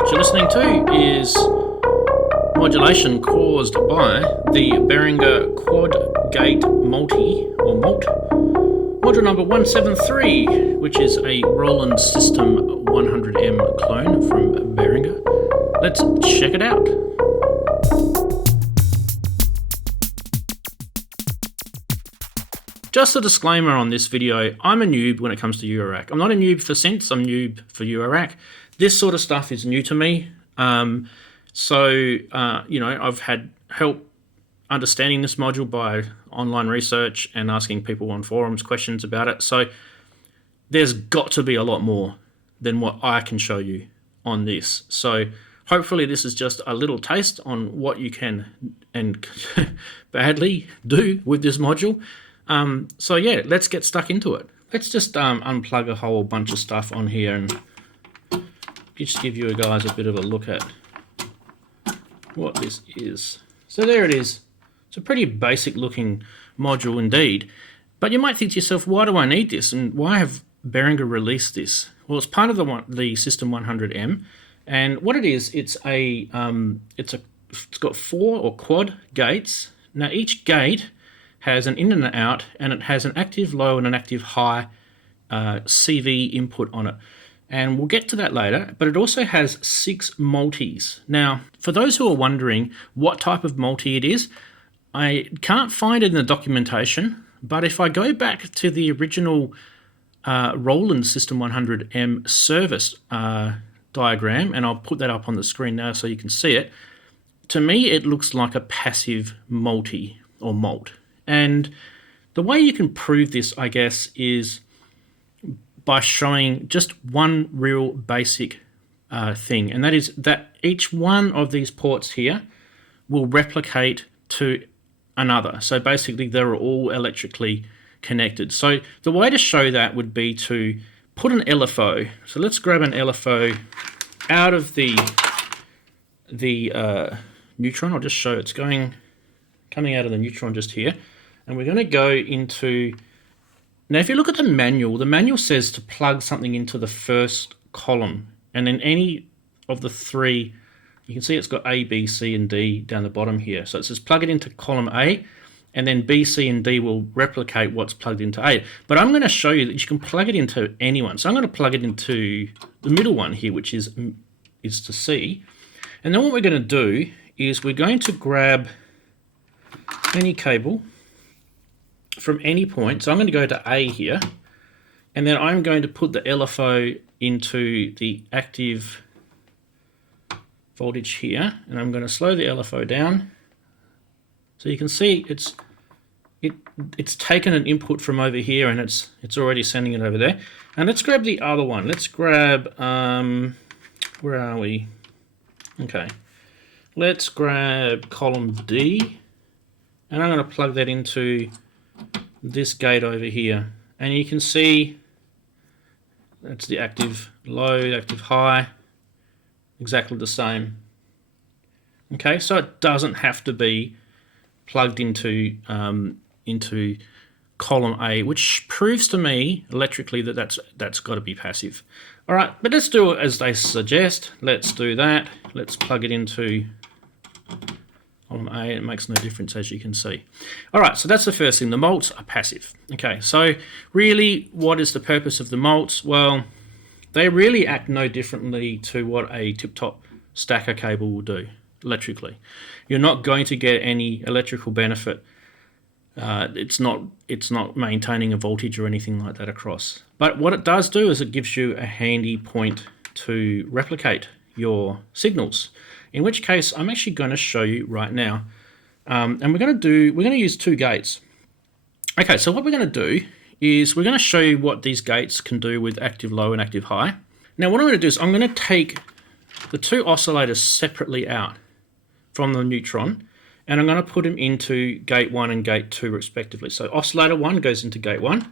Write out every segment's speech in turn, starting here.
what you're listening to is modulation caused by the Behringer Quad Gate Multi, or Mult, module number 173, which is a Roland System-100m clone from Behringer. Let's check it out. Just a disclaimer on this video, I'm a noob when it comes to Eurorack. I'm not a noob for synths, I'm a noob for Eurorack. This sort of stuff is new to me. I've had help understanding this module by online research and asking people on forums questions about it. So there's got to be a lot more than what I can show you on this. So hopefully this is just a little taste on what you can and badly do with this module. So yeah, let's get stuck into it. Let's just unplug a whole bunch of stuff on here and just give you guys a bit of a look at what this is. So there it is. It's a pretty basic looking module indeed. But you might think to yourself, why do I need this? And why have Behringer released this? Well, it's part of the System-100m. And what it is, it's got 4 or quad gates. Now each gate has an in and an out, and it has an active low and an active high CV input on it. And we'll get to that later, but it also has 6 multis. Now, for those who are wondering what type of multi it is, I can't find it in the documentation, but if I go back to the original Roland System-100m service diagram, and I'll put that up on the screen now so you can see it, to me it looks like a passive multi or mult. And the way you can prove this, I guess, is by showing just one real basic thing, and that is that each one of these ports here will replicate to another. So basically they're all electrically connected. So the way to show that would be to put an LFO. So let's grab an LFO out of the neutron. I'll just show it's coming out of the neutron just here. And we're going to go into, now if you look at the manual says to plug something into the first column, and then any of the 3, you can see it's got A, B, C, and D down the bottom here. So it says plug it into column A, and then B, C, and D will replicate what's plugged into A. But I'm going to show you that you can plug it into any one. So I'm going to plug it into the middle one here, which is to C. And then what we're going to do is we're going to grab any cable from any point. So I'm going to go to A here, and then I'm going to put the LFO into the active voltage here, and I'm going to slow the LFO down. So you can see it's taken an input from over here, and it's already sending it over there. And let's grab the other one. Let's grab where are we? Okay, let's grab column D, and I'm going to plug that into this gate over here, and you can see that's the active low, active high, exactly the same. Okay, so it doesn't have to be plugged into column A, which proves to me electrically that that's got to be passive. All right, but let's do it as they suggest. Let's do that. Let's plug it into column A. It makes no difference, as you can see. All right, so that's the first thing. The mults are passive. Okay, so really, what is the purpose of the mults? Well, they really act no differently to what a tip-top stacker cable will do electrically. You're not going to get any electrical benefit. It's not maintaining a voltage or anything like that across. But what it does do is it gives you a handy point to replicate your signals. In which case, I'm actually going to show you right now, and we're going to use 2 gates. Okay, so what we're going to do is we're going to show you what these gates can do with active low and active high. Now, what I'm going to do is I'm going to take the 2 oscillators separately out from the neutron, and I'm going to put them into gate 1 and gate 2 respectively. So oscillator 1 goes into gate 1,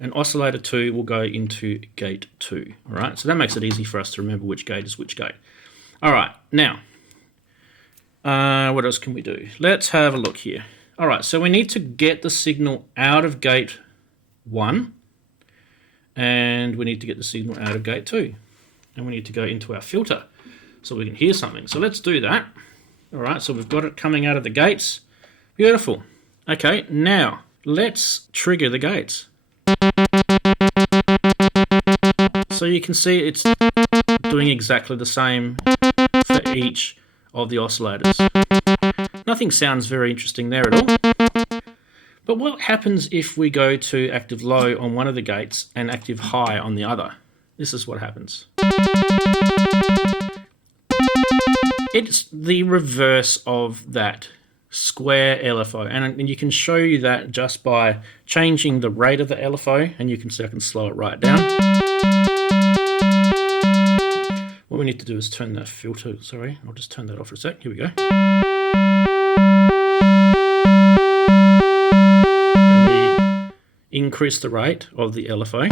and oscillator 2 will go into gate 2. All right, so that makes it easy for us to remember which gate is which gate. All right, now, what else can we do? Let's have a look here. All right, so we need to get the signal out of gate 1, and we need to get the signal out of gate 2. and we need to go into our filter so we can hear something. So let's do that. All right, so we've got it coming out of the gates. Beautiful. Okay, now let's trigger the gates. So you can see it's doing exactly the same for each of the oscillators. Nothing sounds very interesting there at all. But what happens if we go to active low on one of the gates and active high on the other? This is what happens. It's the reverse of that square LFO, and you can show you that just by changing the rate of the LFO, and you can see I can slow it right down. What we need to do is turn that filter, sorry, I'll just turn that off for a sec, here we go. And we increase the rate of the LFO.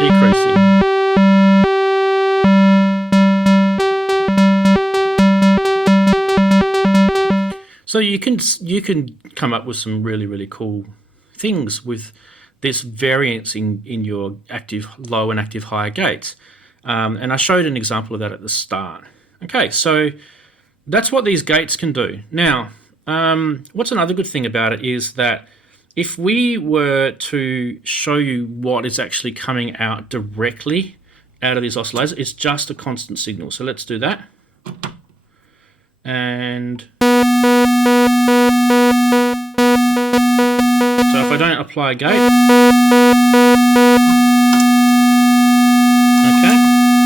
Decreasing. So you can come up with some really cool things with this variance in your active low and active high gates. And I showed an example of that at the start. Okay, so that's what these gates can do. Now, what's another good thing about it is that if we were to show you what is actually coming out directly out of these oscillators, it's just a constant signal. So let's do that. And so if I don't apply a gate, okay,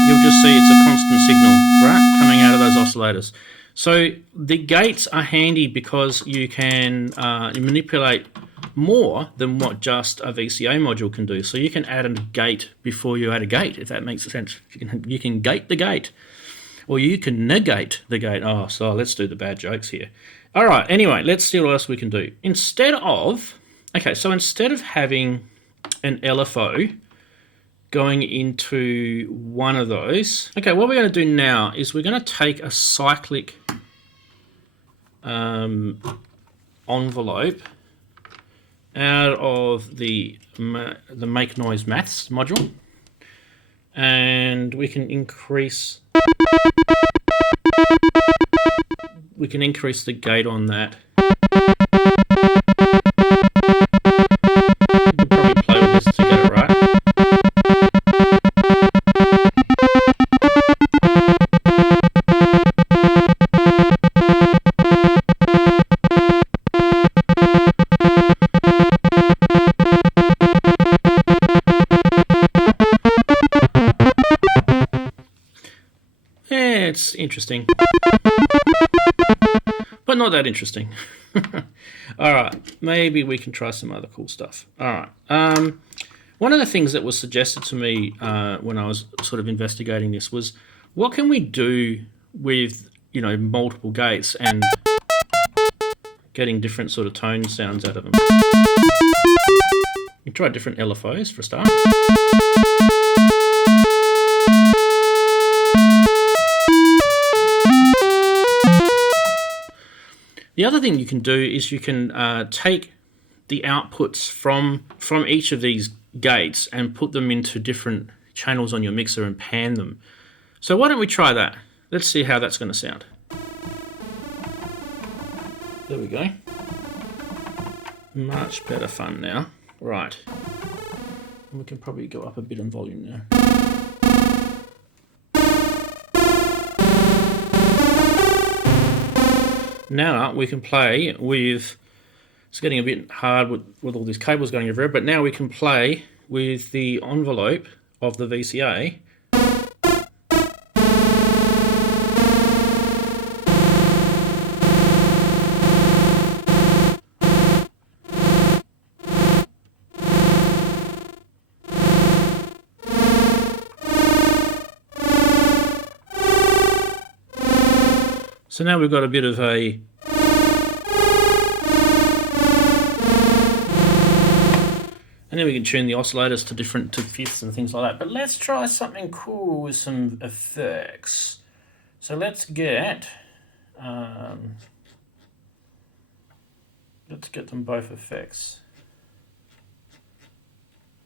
you'll just see it's a constant signal, right, coming out of those oscillators. So the gates are handy because you can manipulate more than what just a VCA module can do. So you can add a gate before you add a gate, if that makes sense. You can gate the gate, or you can negate the gate. Oh, so let's do the bad jokes here. All right, anyway, let's see what else we can do. Instead of having an LFO going into one of those, okay, what we're going to do now is we're going to take a cyclic envelope out of the make noise maths module, and we can increase the gate on that. You can probably play with this to get it right. Yeah, it's interesting. But not that interesting. All right, maybe we can try some other cool stuff. All right. One of the things that was suggested to me when I was sort of investigating this was, what can we do with, you know, multiple gates and getting different sort of tone sounds out of them? You try different LFOs for a start. The other thing you can do is you can take the outputs from each of these gates and put them into different channels on your mixer and pan them. So why don't we try that? Let's see how that's going to sound. There we go. Much better fun now. Right. And we can probably go up a bit in volume now. Now we can play with, it's getting a bit hard with all these cables going everywhere, but now we can play with the envelope of the VCA. So now we've got a bit of a and then we can tune the oscillators to fifths and things like that. But let's try something cool with some effects. So let's get them both effects.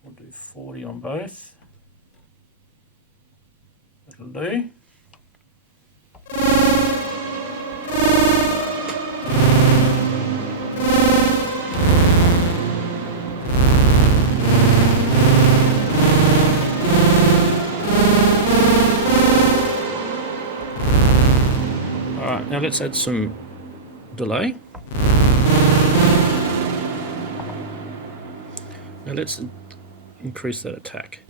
We'll do 40 on both. That'll do. Alright, now let's add some delay. Now let's increase that attack.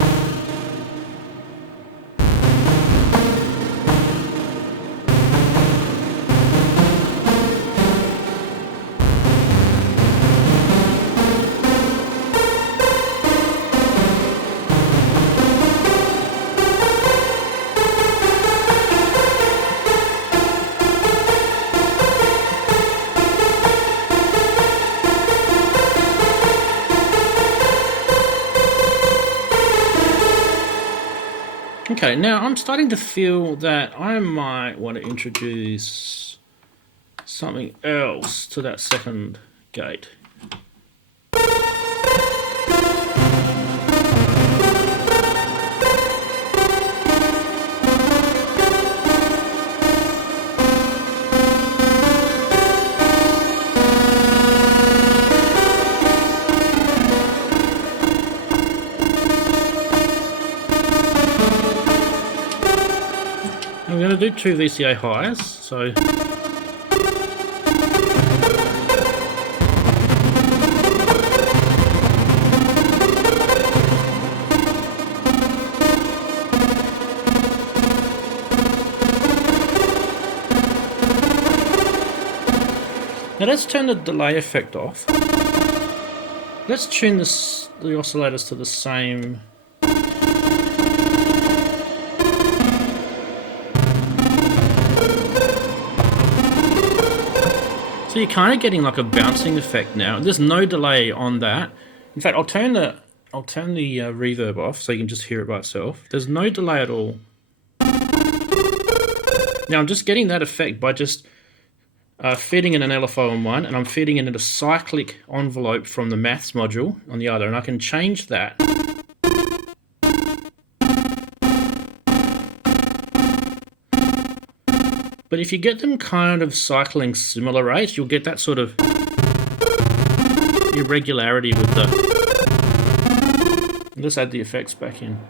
Okay, now I'm starting to feel that I might want to introduce something else to that second gate. I'm going to do 2 VCA highs, so now let's turn the delay effect off. Let's tune the oscillators to the same. So you're kind of getting like a bouncing effect now. There's no delay on that. In fact, I'll turn the reverb off so you can just hear it by itself. There's no delay at all. Now I'm just getting that effect by just feeding in an LFO on one, and I'm feeding in a cyclic envelope from the maths module on the other, and I can change that. But if you get them kind of cycling similar rates, you'll get that sort of irregularity with the... Let's add the effects back in.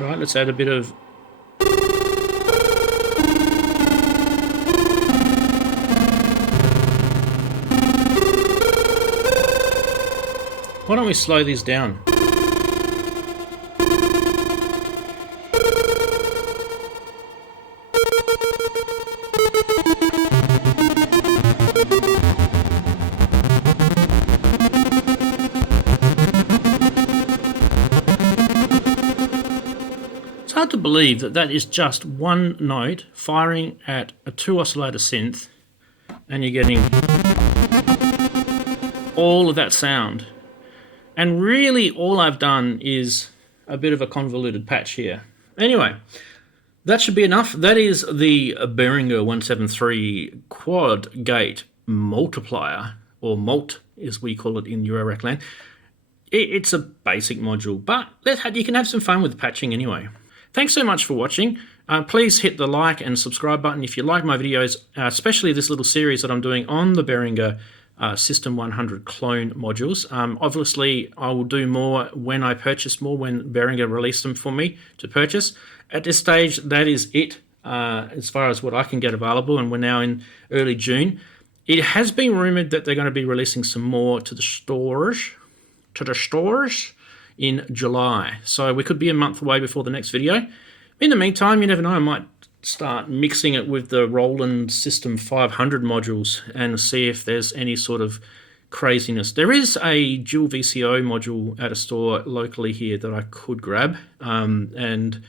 Alright, let's add a bit of... Why don't we slow these down? It's hard to believe that that is just one note firing at a 2 oscillator synth, and you're getting all of that sound. And really all I've done is a bit of a convoluted patch here. Anyway, that should be enough. That is the Behringer 173 quad gate multiplier, or Mult as we call it in Eurorack land. It's a basic module, but you can have some fun with patching anyway. Thanks so much for watching. Please hit the like and subscribe button if you like my videos, especially this little series that I'm doing on the Behringer System-100 clone modules. Obviously, I will do more when I purchase more, when Behringer release them for me to purchase. At this stage, that is it as far as what I can get available, and we're now in early June. It has been rumoured that they're going to be releasing some more to the stores, in July. So we could be a month away before the next video. In the meantime, you never know, I might start mixing it with the Roland System-100m modules and see if there's any sort of craziness. There is a dual VCO module at a store locally here that I could grab, and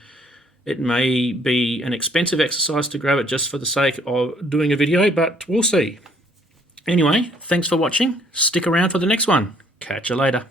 it may be an expensive exercise to grab it just for the sake of doing a video, but we'll see. Anyway, thanks for watching. Stick around for the next one. Catch you later.